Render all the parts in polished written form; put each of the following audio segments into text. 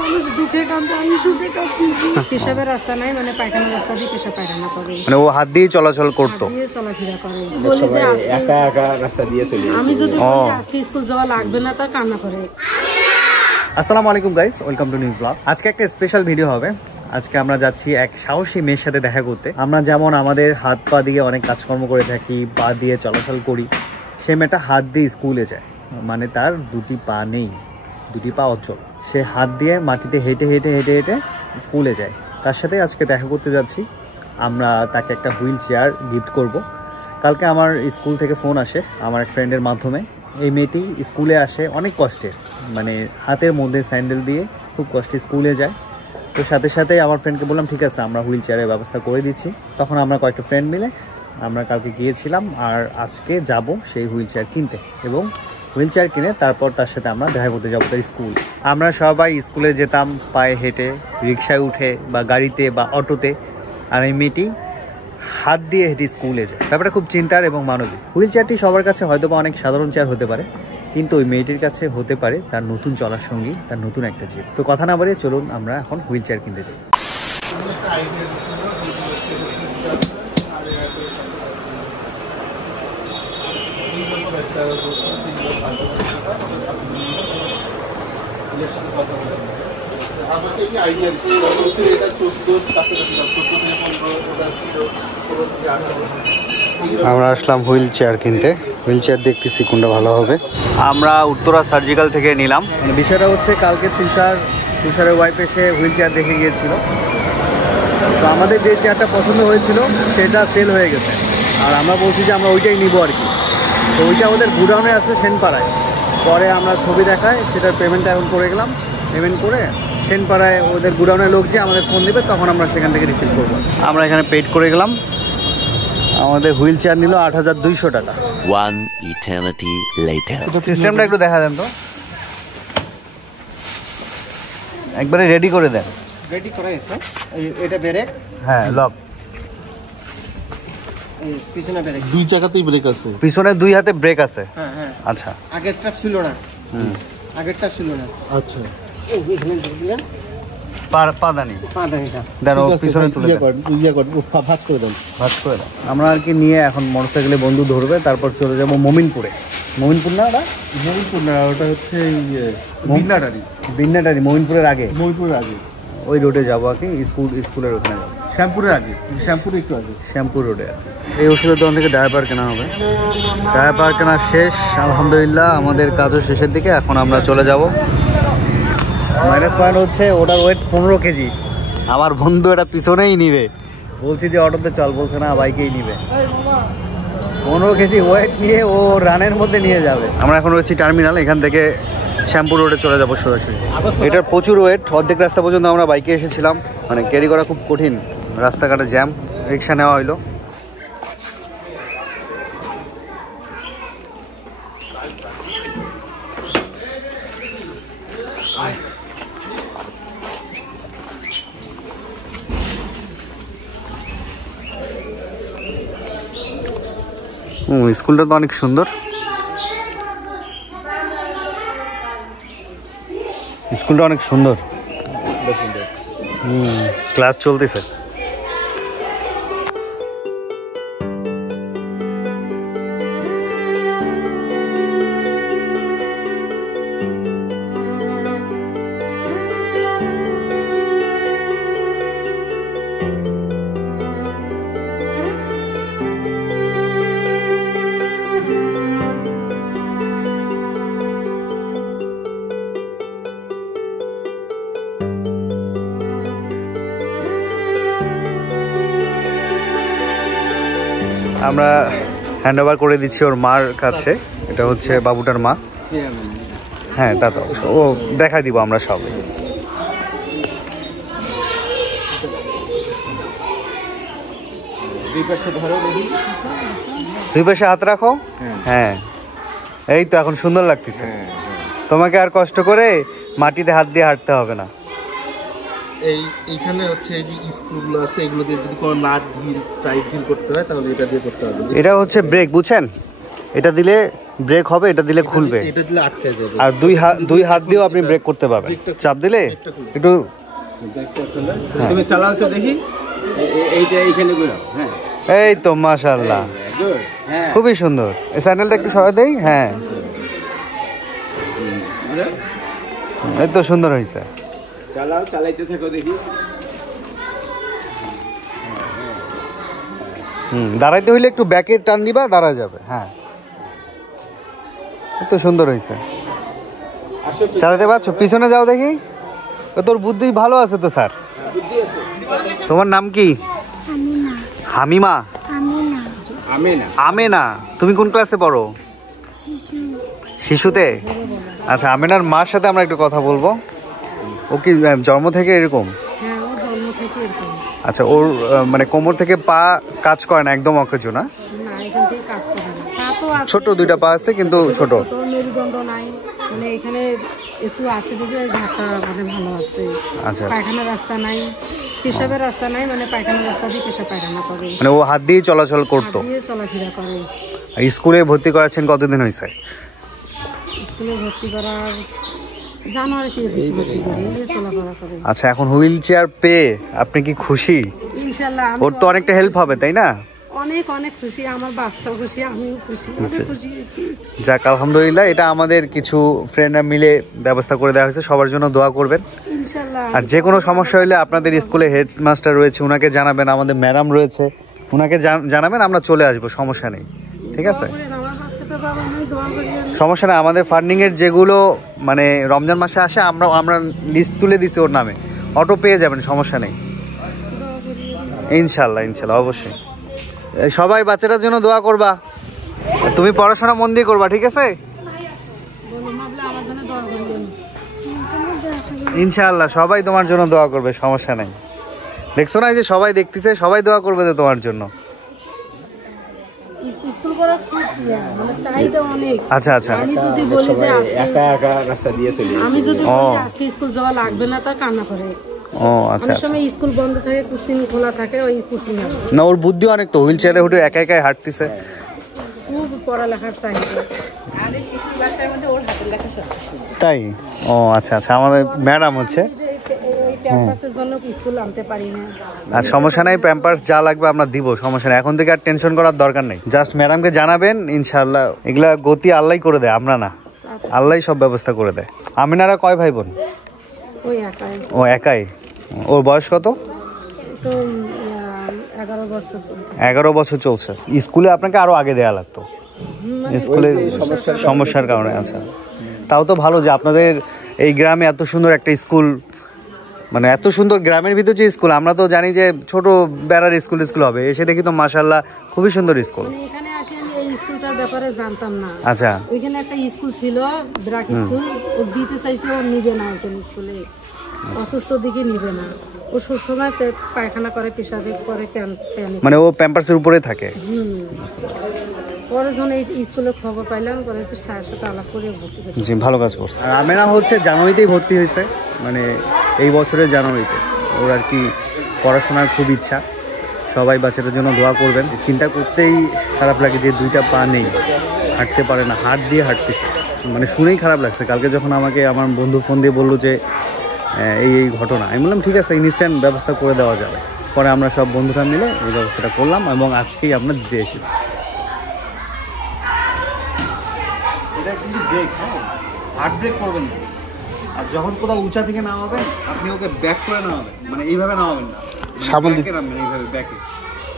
মানুষ দুঃখে কাঁদে, আমি সুখে কাঁদতেছি। পেশাবের রাস্তা নাই, মানে পায়খানার রাস্তা দিয়ে পেশাব পায়খানা করে, মানে ও হাত দিয়ে চলাচল করতো, চলাফেরা করে। বলি যে একা একা রাস্তা দিয়ে চলে, আমি যদি আজকে স্কুল যাওয়া লাগবে না তা কান্না করে। আসসালামু আলাইকুম guys, welcome to new blog. আজকে একটা স্পেশাল ভিডিও হবে। আজকে আমরা যাচ্ছি এক সাহসী মেয়ের সাথে দেখা করতে। আমরা যেমন আমাদের হাত পা দিয়ে অনেক কাজকর্ম করে থাকি, পা দিয়ে চলাচল করি, সে মেয়েটা হাত দিয়ে স্কুলে যায়। মানে তার দুটি পা নেই, দুটি পা অচল। সে হাত দিয়ে মাটিতে হেঁটে হেঁটে হেঁটে হেঁটে স্কুলে যায়। তার সাথে আজকে দেখা করতে যাচ্ছি। আমরা তাকে একটা হুইল চেয়ার গিফট করব। কালকে আমার স্কুল থেকে ফোন আসে আমার এক ফ্রেন্ডের মাধ্যমে। এই মেয়েটি স্কুলে আসে অনেক কষ্টে, মানে হাতের মধ্যে স্যান্ডেল দিয়ে খুব কষ্টে স্কুলে যায়। তো সাথে সাথে আমার ফ্রেন্ডকে বললাম ঠিক আছে, আমরা হুইল চেয়ারের ব্যবস্থা করে দিচ্ছি। তখন আমরা কয়েকটা ফ্রেন্ড মিলে আমরা কালকে গিয়েছিলাম, আর আজকে যাব সেই হুইল চেয়ার কিনতে, এবং হুইল চেয়ার কিনে তারপর তার সাথে আমরা দেখা করতে যাবো তার স্কুল। আমরা সবাই স্কুলে যেতাম পায়ে হেঁটে, রিক্সায় উঠে বা গাড়িতে বা অটোতে, আর এই মেয়েটি হাত দিয়ে হেঁটে স্কুলে যায়। ব্যাপারটা খুব চিন্তার এবং মানবিক। হুইল চেয়ারটি সবার কাছে হয়তো বা অনেক সাধারণ চেয়ার হতে পারে, কিন্তু ওই মেয়েটির কাছে হতে পারে তার নতুন চলার সঙ্গী, তার নতুন একটা জীব। তো কথা না বাড়িয়ে চলুন আমরা এখন হুইল চেয়ার কিনতে যাই। আমরা আসলাম হুইল চেয়ার কিনতে। হুইল চেয়ার দেখতেছি কোনটা ভালো হবে। আমরা উত্তরা সার্জিক্যাল থেকে নিলাম। বিষয়টা হচ্ছে কালকে তুষারের ওয়াইফ এসে হুইল চেয়ার দেখে গিয়েছিল। তো আমাদের যে চেয়ারটা পছন্দ হয়েছিল সেটা সেল হয়ে গেছে, আর আমরা বলছি যে আমরা ওইটাই নিব আর কি। তো ওইটা ওদের গুডাউনে আছে সেনপাড়ায়। পরে আমরা ছবি দেখাই, সেটার পেমেন্টটা এখন করে গেলাম। পেমেন্ট করে সেনপাড়ায় ওদের গুডাউনের লোক যে আমাদের ফোন দেবে, তখন আমরা সেখান থেকে রিসিভ করবো। আমরা এখানে পেড করে গেলাম। আমাদের হুইল চেয়ার নিল ৮,২০০ টাকা। সিস্টেমটা একটু দেখা দেন তো, একবারে রেডি করে দেন। রেডি করা আছে, এটা ব্রেক, হ্যাঁ লক, এই পিছনে ব্রেক, দুই জায়গাতেই ব্রেক আছে, পিছনে দুই হাতে ব্রেক আছে। হ্যাঁ হ্যাঁ, আচ্ছা, আগেরটা ছিল না। আগেরটা ছিল না। আচ্ছা, এই এখানে দিলেন পাদানিটা দেন, ও পিছনে তুলে ভাঁজ করে দেন, ভাঁজ করে দেন। আমরা আর কি নিয়ে এখন মোটরসাইকেলে বন্ধু ধরবে, তারপর চলে যাবো মমিনপুরে। মমিনপুর না, ওটা মমিনপুর না, ওটা হচ্ছে বিন্নাটারি, মমিনপুরের আগে, মমিনপুরের আগে ওই রোডে যাবো আর কি। স্কুলের ওখানে যাবো, শ্যামপুরের আগে, শ্যামপুর একটু আগে, শ্যামপুর রোডে আর কি। এই ওষুধের দোকান থেকে ডায়াপার কেনা হবে। ডায়াপার কেনা শেষ আলহামদুলিল্লাহ, আমাদের কাজও শেষের দিকে। এখন আমরা চলে যাব। মাইনাস পয়েন্ট হচ্ছে ওটার ওয়েট 15 কেজি। আমার বন্ধু এটা পিছনেই নিবে, বলছি যে অটোতে চল, বলছে না বাইকেই নিবে। 15 কেজি ওয়েট নিয়ে ও রানের মধ্যে নিয়ে যাবে। আমরা এখন রয়েছি টার্মিনাল, এখান থেকে শ্যামপুর রোডে চলে যাবো সরাসরি। এটার প্রচুর ওয়েট, অর্ধেক রাস্তা পর্যন্ত আমরা বাইকে এসেছিলাম, মানে ক্যারি করা খুব কঠিন, রাস্তাঘাটে জ্যাম। রিক্সা নেওয়া হইলো। স্কুলটা তো অনেক সুন্দর, স্কুলটা অনেক সুন্দর। ক্লাস চলতেছে। আমরা হ্যান্ড ওভার করে দিচ্ছি ওর মার কাছে। এটা হচ্ছে বাবুটার মা। হ্যাঁ, তা তো ও দেখা দিব আমরা সব। দুই পাশে হাত রাখো। হ্যাঁ, এই তো এখন সুন্দর লাগতেছে। তোমাকে আর কষ্ট করে মাটিতে হাত দিয়ে হাঁটতে হবে না। এইখানে হচ্ছে এই যে স্ক্রুগুলো আছে, এগুলোতে যদি কোনো নাট ঢিল টাইট ঢিল করতে হয় তাহলে এটা দিয়ে করতে হবে। এটা হচ্ছে ব্রেক, বুঝছেন? এটা দিলে ব্রেক হবে, এটা দিলে খুলবে, এটা দিলে আটকে যাবে। আর দুই হাত দিয়েও আপনি ব্রেক করতে পারবেন। চাপ দিলে একটু তুমি চালাও তো দেখি, এইটা এইখানে ঘুরাও। হ্যাঁ, এই তো মাশাআল্লাহ, গুড। হ্যাঁ, খুবই সুন্দর। এই স্যান্ডেলটা একটু সরাই দেই। হ্যাঁ, এই তো সুন্দর হয়েছে। চালাও, চালাইতে থাকো দেখি। দাঁড়াইতে হইলে একটু ব্যাকে টান দিবা, দাঁড়া যাবে। হ্যাঁ, তো সুন্দর হয়েছে। আসো, চালাতে পারছো? পিছনে যাও দেখি। তোর বুদ্ধি ভালো আছে তো স্যার। বুদ্ধি আছে। তোমার নাম কি? হামিমা। আমিনা। আমেনা। তুমি কোন ক্লাসে পড়ো? শিশুতে। আচ্ছা, আমেনার মার সাথে আমরা একটু কথা বলবো। ও কি জন্ম থেকে এরকম? হ্যাঁ, ও জন্ম থেকে এরকম। আচ্ছা, ওর মানে কোমর থেকে পা কাজ করে না, একদম অকেজো না? না, এখান থেকে কাজ করে না। পা তো আছে, ছোট দুইটা পা আছে কিন্তু ছোট। মেরুদণ্ড নাই, মানে এখানে একটু আছে দিকে ঝাঁটা মানে ভালো আছে। আচ্ছা, পায়খানার রাস্তা নাই, পেশাবের রাস্তা নাই, মানে পায়খানার রাস্তা দিয়ে পেশাব পায়খানা করে, মানে ও হাত দিয়ে চলাচল করতো। হাত দিয়ে চলাফেরা করে। আর স্কুলে ভর্তি করাচ্ছেন কতদিন হয়েছে? স্কুলে ভর্তি করার জানুয়ারি থেকে দিয়েছি, ভর্তি করে এই চলাফেরা করে। আচ্ছা, এখন হুইল চেয়ার পেয়ে আপনি কি খুশি? ইনশাল্লাহ আমি ওর তো অনেকটা হেল্প হবে, তাই না? অনেক অনেক খুশি, আমার বাচ্চাও খুশি, আমিও খুশি, অনেক খুশি হয়েছি। যাক, আলহামদুলিল্লাহ। এটা আমাদের কিছু ফ্রেন্ডরা মিলে ব্যবস্থা করে দেওয়া হয়েছে। সবার জন্য দোয়া করবেন। ইনশাল্লাহ। আর যে কোনো সমস্যা হলে আপনাদের স্কুলে হেডমাস্টার রয়েছে, ওনাকে জানাবেন। আমাদের ম্যাডাম রয়েছে, ওনাকে জানাবেন, আমরা চলে আসবো, সমস্যা নেই। ঠিক আছে, দোয়া করেন আমার বাচ্চাটা, বাবা আমি দোয়া করি। সমস্যা নেই। আমাদের ফান্ডিংয়ের যেগুলো মানে রমজান মাসে আসে, আমরা লিস্ট তুলে দিচ্ছি ওর নামে, অটো পেয়ে যাবেন, সমস্যা নেই। ইনশাল্লাহ, ইনশাল্লাহ, অবশ্যই। সবাই বাচ্চাটার জন্য দোয়া করবা। তুমি পড়াশোনা মন দিয়ে করবা, ঠিক আছে? বলো মাবলা আমার জন্য দোয়া করিয়েন। ইনশাআল্লাহ সবাই তোমার জন্য দোয়া করবে, সমস্যা নাই। দেখছো না, এই যে সবাই দেখতেছে, সবাই দোয়া করবে তো তোমার জন্য। স্কুল করা খুব মানে চাহিদা অনেক। আচ্ছা, আচ্ছা। আমি যদি বলি যে একা একা রাস্তা দিয়ে চলে আমি যদি বলি আজকে স্কুল যাওয়া লাগবে না, তা কান্না করে। ও আচ্ছা, অনেক সময় স্কুল বন্ধ থাকে, কোচিং খোলা থাকে, ওই কোচিং না, ওর বুদ্ধি অনেক তো, হুইল চেয়ারে উঠে একা একাই হাঁটতেছে। খুব পড়ালেখার চাহিদা। তাই? ও আচ্ছা, আচ্ছা। আমাদের ম্যাডাম হচ্ছে, এই প্যাম্পাসের জন্য স্কুল আনতে পারি না। আর সমস্যা নাই, প্যাম্পার্স যা লাগবে আমরা দিব, সমস্যা নেই। এখন থেকে আর টেনশন করার দরকার নেই। জাস্ট ম্যাডামকে জানাবেন, ইনশাআল্লাহ। এগুলা গতি আল্লাহই করে দেয়, আমরা না। আল্লাহই সব ব্যবস্থা করে দেয়। আমিনারা কয় ভাই বোন? ওই একাই। ও একাই। ওর বয়স কত? তো 11 বছর চলছে। 11 বছর চলছে। স্কুলে আপনাকে আরো আগে দেয়া লাগতো, স্কুলে সমস্যার কারণে। আচ্ছা, তাও তো ভালো যে আপনাদের এই গ্রামে এত সুন্দর একটা স্কুল, মানে এত সুন্দর গ্রামের ভিতর যে স্কুল। আমরা তো জানি যে ছোট বেড়ার স্কুল হবে, এসে দেখি তো মাশাআল্লাহ খুবই সুন্দর স্কুল। মানে এখানে আসে আমি এই স্কুলটার ব্যাপারে জানতাম না। আচ্ছা, ওইখানে একটা স্কুল ছিল, ব্রাক স্কুল, ও দিতে চাইছে, ও নিবে না ওইখানে স্কুলে, অসুস্থ দিকে নিবে না। ও সবসময় পায়খানা করে, পেশাবে করে, মানে ও প্যাম্পার্সের উপরে থাকে। পরে যখন এই স্কুলে খবর পাইলাম, পরে স্যারের সাথে আলাপ করে ভর্তি করছি। জি, ভালো কাজ করছে। আর আমেনা হচ্ছে জানুয়ারিতেই ভর্তি হয়েছে, মানে এই বছরের জানুয়ারিতে। ওর আর কি পড়াশোনার খুব ইচ্ছা। সবাই বাচ্চাটার জন্য দোয়া করবেন। চিন্তা করতেই খারাপ লাগে যে দুইটা পা নেই, হাঁটতে পারে না, হাত দিয়ে হাঁটতেছে। মানে শুনেই খারাপ লাগছে। কালকে যখন আমাকে আমার বন্ধু ফোন দিয়ে বললো যে এই ঘটনা, আমি বললাম ঠিক আছে, ইনস্ট্যান্ট ব্যবস্থা করে দেওয়া যাবে। পরে আমরা সব বন্ধুরা মিলে এই ব্যবস্থাটা করলাম এবং আজকেই আমরা দিতে এসেছি। এটা কিন্তু ব্রেক, হ্যাঁ, হার্ড ব্রেক করবেন না। আর যখন কোথাও উঁচা থেকে নামাবেন, আপনি ওকে ব্যাক করে নামাবেন, মানে এইভাবে নামাবেন না, সামনে দিকে নামবেন, এইভাবে ব্যাকে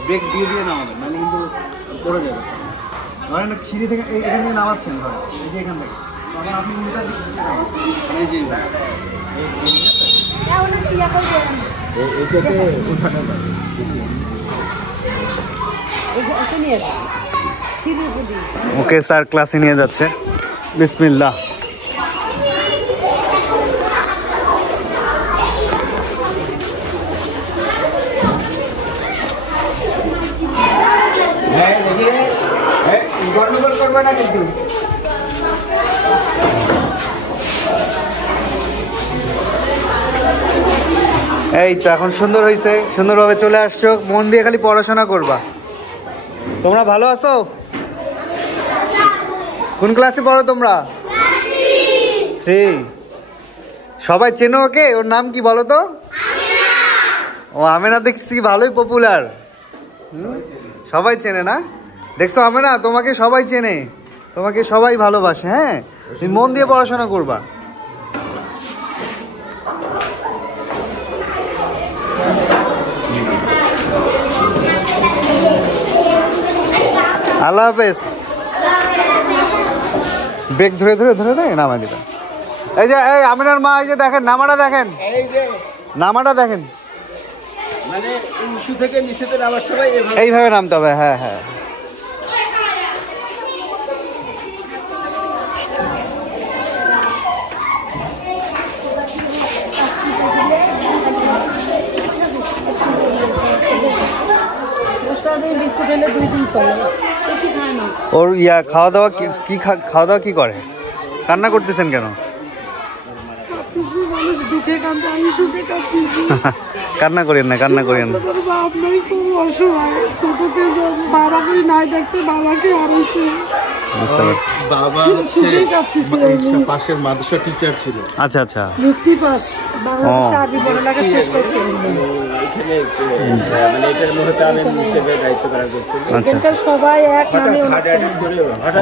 ব্রেক দিয়ে দিয়ে নামাবেন, মানে কিন্তু পড়ে যাবে। ধরেন সিঁড়ি থেকে এখান থেকে নামাচ্ছেন, ধরেন এই যে এখান থেকে, তখন আপনি উঁচা দিকে মানে এই যে ওকে স্যার ক্লাসে নিয়ে যাচ্ছে। বিসমিল্লাহ। গন্ডগোল করবে না কিন্তু। এই তো এখন সুন্দর হয়েছে, সুন্দরভাবে চলে আসছো। মন দিয়ে খালি পড়াশোনা করবা। তোমরা ভালো আছো? কোন ক্লাসে পড়ো তোমরা? 3। সবাই চেনো ওকে? ওর নাম কি বলো তো? ও আমেনা, দেখছি ভালোই পপুলার। সবাই চেনে না? দেখছো আমেনা, তোমাকে সবাই চেনে, তোমাকে সবাই ভালোবাসে। হ্যাঁ, তুমি মন দিয়ে পড়াশোনা করবা। আল্লাহ হাফেজ। ব্রেক ধরে ধরে ধরে ধরে নামাই দিবা। এই যে এই আমিনার মা, এই যে দেখেন নামাটা, দেখেন নামাটা দেখেন, মানে উঁচু থেকে নিচেতে নামার সময় এইভাবে নামতে হবে। হ্যাঁ হ্যাঁ, বিস্কুট হলে 2 দিন চলে, বেশি খায় না। ওর খাওয়া দাওয়া কি খাওয়া দাওয়া কি করে? কান্না করতেছেন কেন? মানুষ দুঃখে কাঁদে, আমি সুখে কাঁদতেছি। কান্না করেন না, কান্না করেন না। বাপ নাই, খুব অসহায়। ছোটতে বাবাকে নাই দেখতে বাবাকে হারাইছে। বুঝতে পারছি। বাবা পাশের মাদ্রাসা টিচার ছিল। আচ্ছা আচ্ছা, মুক্তি পাস বাংলাদেশে আরবি পড়ালেখা শেষ করছে। মানে এটার মধ্যে আমি হিসেবে দায়িত্ব পালন করছি। এখানকার সবাই এক নামে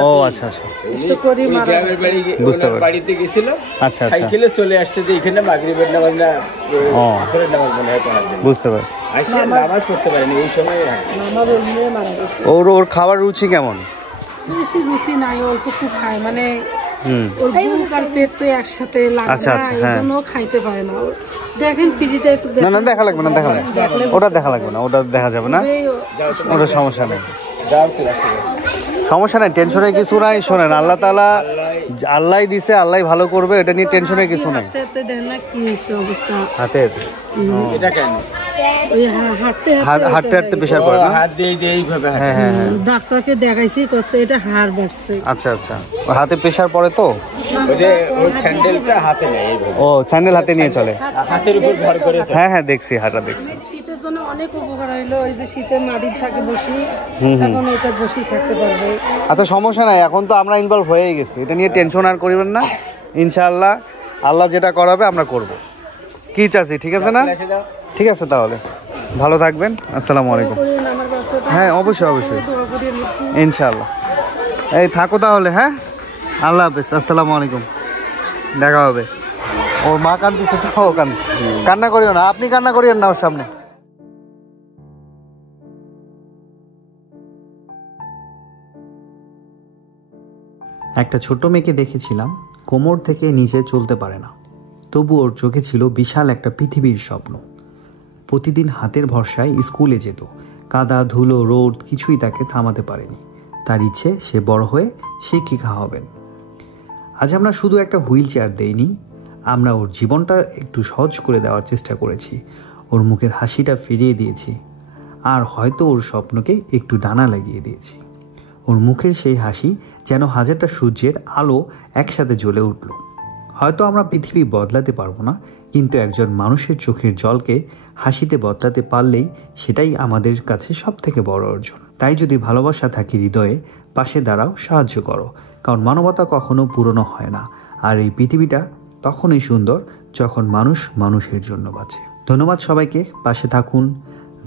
ও আচ্ছা আচ্ছা, করি মারা গ্রামের বুঝতে পারছি। বাড়িতে গেছিল, আচ্ছা আচ্ছা, সাইকেলে চলে আসছে যে এখানে মাগরিবের নামাজ না আসরের নামাজ মনে হয় পড়ার জন্য। বুঝতে পারছি। আসলে নামাজ পড়তে পারেনি ওই সময়। মামা বললে মারা গেছে। ওর খাবার রুচি কেমন? বেশি রুচি নাই, অল্প একটু খায়, মানে ওর বুক আর পেট তো একসাথে লাগে আচ্ছা, না, আচ্ছা, এই জন্য খাইতে পারে না। দেখেন পিড়িটা একটু না না, দেখা লাগবে না, দেখা লাগবে ওটা দেখা লাগবে না, ওটা দেখা যাবে না, ওটা সমস্যা নেই, সমস্যা নাই, টেনশনের কিছু নাই। শোনেন, আল্লাহ তাআলা আল্লাহই দিছে, আল্লাহই ভালো করবে, এটা নিয়ে টেনশনের কিছু নাই। হাতের এটা কেন হাঁটতে হাঁটতে প্রেশার পড়ে না? হাত দিয়ে এইভাবে। হ্যাঁ হ্যাঁ, ডাক্তারকে দেখাইছি, কইছে এটা হাড় বাড়ছে। আচ্ছা আচ্ছা, হাতে প্রেশার পড়ে তো, ওই স্যান্ডেলটা হাতে নেই এইভাবে। ও স্যান্ডেল হাতে নিয়ে চলে, হাতের উপর ভর করে। হ্যাঁ হ্যাঁ, দেখছি, হাঁটা দেখছি। শীতের জন্য অনেক উপকার হইলো, এই যে শীতে মাটির থাকে বসি, এখন এটা বসি থাকতে পারবে। আচ্ছা, সমস্যা নাই, এখন তো আমরা ইনভলভ হয়ে গেছি, এটা নিয়ে টেনশন আর করিবেন না। ইনশাআল্লাহ আল্লাহ যেটা করাবে আমরা করব। কি চাচ্ছি, ঠিক আছে না? ঠিক আছে, তাহলে ভালো থাকবেন। আসসালামু আলাইকুম। হ্যাঁ, অবশ্যই অবশ্যই, ইনশাআল্লাহ। এই থাকো তাহলে, হ্যাঁ, আল্লাহ হাফেজ, আসসালামু আলাইকুম, দেখা হবে। ওর মা কাঁদতেছে তো, ও কাঁদছে, কান্না করিও না, আপনি কান্না করিয়েন না ওর সামনে। একটা ছোট্ট মেয়েকে দেখেছিলাম, কোমর থেকে নিচে চলতে পারে না, তবু ওর চোখে ছিল বিশাল একটা পৃথিবীর স্বপ্ন। প্রতিদিন হাতের ভরসায় স্কুলে যেত, কাদা ধুলো রোদ কিছুই তাকে থামাতে পারেনি। তার ইচ্ছে সে বড় হয়ে শিক্ষিকা হবেন। আজ আমরা শুধু একটা হুইল চেয়ার দেইনি, আমরা ওর জীবনটা একটু সহজ করে দেওয়ার চেষ্টা করেছি, ওর মুখের হাসিটা ফিরিয়ে দিয়েছি, আর হয়তো ওর স্বপ্নকে একটু ডানা লাগিয়ে দিয়েছি। ওর মুখের সেই হাসি যেন হাজারটা সূর্যের আলো একসাথে জ্বলে উঠল। হয়তো আমরা পৃথিবী বদলাতে পারবো না, কিন্তু একজন মানুষের চোখের জলকে হাসিতে বদলাতে পারলেই সেটাই আমাদের কাছে সব থেকে বড় অর্জন। তাই যদি ভালোবাসা থাকে হৃদয়ে, পাশে দাঁড়াও, সাহায্য করো, কারণ মানবতা কখনো পুরনো হয় না, আর এই পৃথিবীটা তখনই সুন্দর যখন মানুষ মানুষের জন্য বাঁচে। ধন্যবাদ সবাইকে, পাশে থাকুন,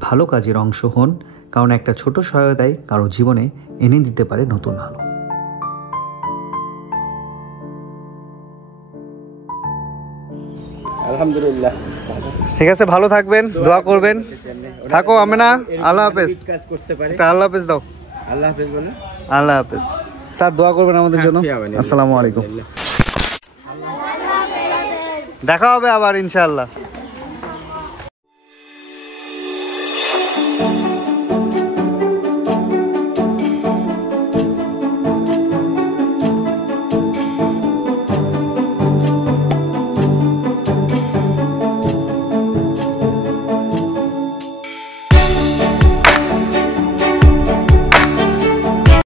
ভালো কাজের অংশ হন, কারণ একটা ছোট সহায়তাই কারো জীবনে এনে দিতে পারে নতুন আলো। আলহামদুলিল্লাহ, ঠিক আছে, ভালো থাকবেন, দোয়া করবেন, থাকো আমেনা, আল্লাহ হাফেজ। কাজ করতে পারে, আল্লাহ হাফেজ দাও, আল্লাহ হাফেজ বলে, আল্লাহ হাফেজ। স্যার দোয়া করবেন আমাদের জন্য। আসসালামু আলাইকুম, দেখা হবে আবার ইনশাআল্লাহ।